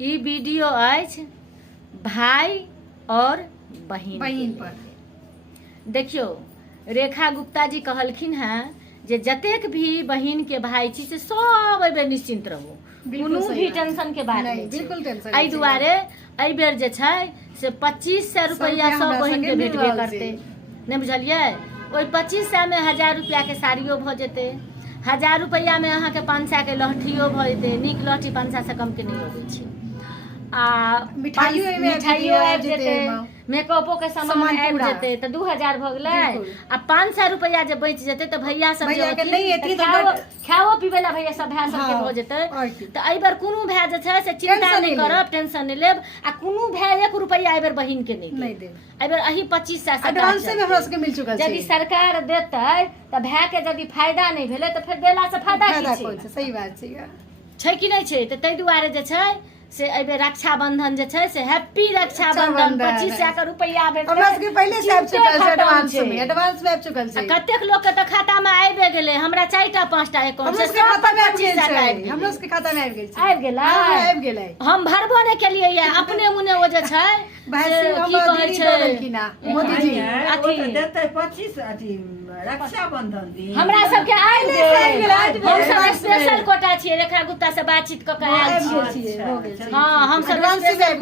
ई video अछि भाई और बहिन पर। देखियो रेखा गुप्ता जी कहलखिन हैं जे जतेक भी बहिन के भाई छी से सब एहि बेर निश्चिंत रहू, कोनो भी टेंशन के बात नहीं, बिल्कुल टेंशन एहि दुआरे एहि बेर जे छै से 2500 रुपया सब बहिन के भेटबे करते, नहीं बुझलिए। ओहि 2500 में 1000 रुपया के साड़ियों भ जेते, 1000 रुपया में अहाँ के 500 के लहठियों भ जेते। नीक लहठी 500 से कम के नहीं होवे छै, आ मिठाइयो आबि जेते, मेकअपो के सामान आबि जेते, तो 2000 भ गेलै। आ 500 रुपया जे बच जेते तो भैया सब खाओ पीबे ला भैया सब भाई सब के भ जेते। तो एहि बेर कोनो भाई जे छै से चिंता नहीं करब, टेंशन नहीं लेब, आ कोनो भाई 1 रुपया एहि बेर बहिन के नहीं दे। एहि बेर अही 2500 से एडवांस में हमरा सबके मिल चुकल छै। यदि सरकार देतै तो भाई के यदि फायदा नहीं भेले तो फिर देला से फायदा की छै? सही बात छै कि नहीं छै? तो तै दुआरे जे छै से एबे रक्षाबंधन जे छै से हैप्पी रक्षाबंधन 2500 के रुपया भेट हमरा सबके पहले से आबि चुकल छै, एडवांस में आबि चुकल छै। कतेक लोग के त खाता में आबे गेले, हमरा 4टा 5टा अकाउंट से सब खाता में आबि 2500 गेल का छै, हमरो सबके खाता में आबि गेल छै। आबि गेलै, आबि गेलै। हम भरबो नहीं केलिए या अपने मुने ओ जे छै की कहै छै मोदी जी अथी देते 25 अथी रक्षाबंधन दिन हमरा सबके आबि गेल। हम सब स्पेशल कोटा छियै, रेखा गुप्ता से बातचीत क के आयल छियै। हाँ हम सब स्पेशल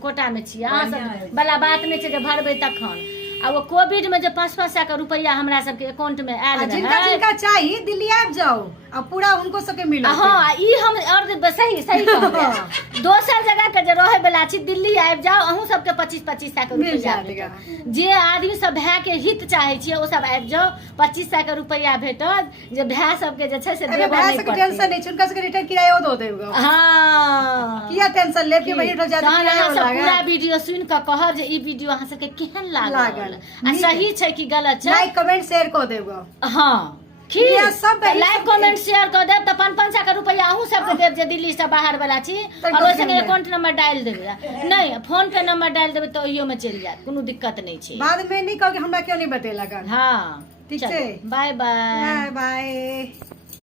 कोटा में छियै, अहाँ सब वाला बात नहीं छै जे भरबै तखन। आ वो कोविड में जो 500 का रुपया हमरा सबके अकाउंट में आयल जिनका जिनका चाहिए दिल्ली आबि जाओ, अब पूरा उनको सबके मिला। हाँ ई हम और सही कहबै। दोसर जगह के जे रहे वाला छी दिल्ली आबि जाओ, अहूँ सबके 25-25 का रुपया भेटत। जे आदमी सब भाई के हित चाहे छियै ओ सब आबि जाओ, 2500 का रुपया भेटत जे भाई सबके जे छै से देबो नहीं पड़त। टेंशन नहीं, उनका सबके रिटर्न किराया दो देबो। हाँ किया टेंशन ले के बहिन रोजा किराया सब पूरा वीडियो सुन के कहब जे ई वीडियो अहाँ सबके केहन लागल आ सही छै कि गलत छै। लाइक कमेंट शेयर क देबो। हाँ सब लाइक कमेंट शेयर कर देब तो 500 का रुपया अहूँ सबके देब जे दिल्ली से बाहर वाला छी। और वैसे अकाउंट नंबर डाल देबे, नहीं फोन पे नंबर डाल देबे तो इहो में चल जात, कोनो दिक्कत नहीं छै। बाद में नहीं कहो कि हमरा क्यों नहीं बतेला। हाँ ठीक छै, बाय बाय बाय।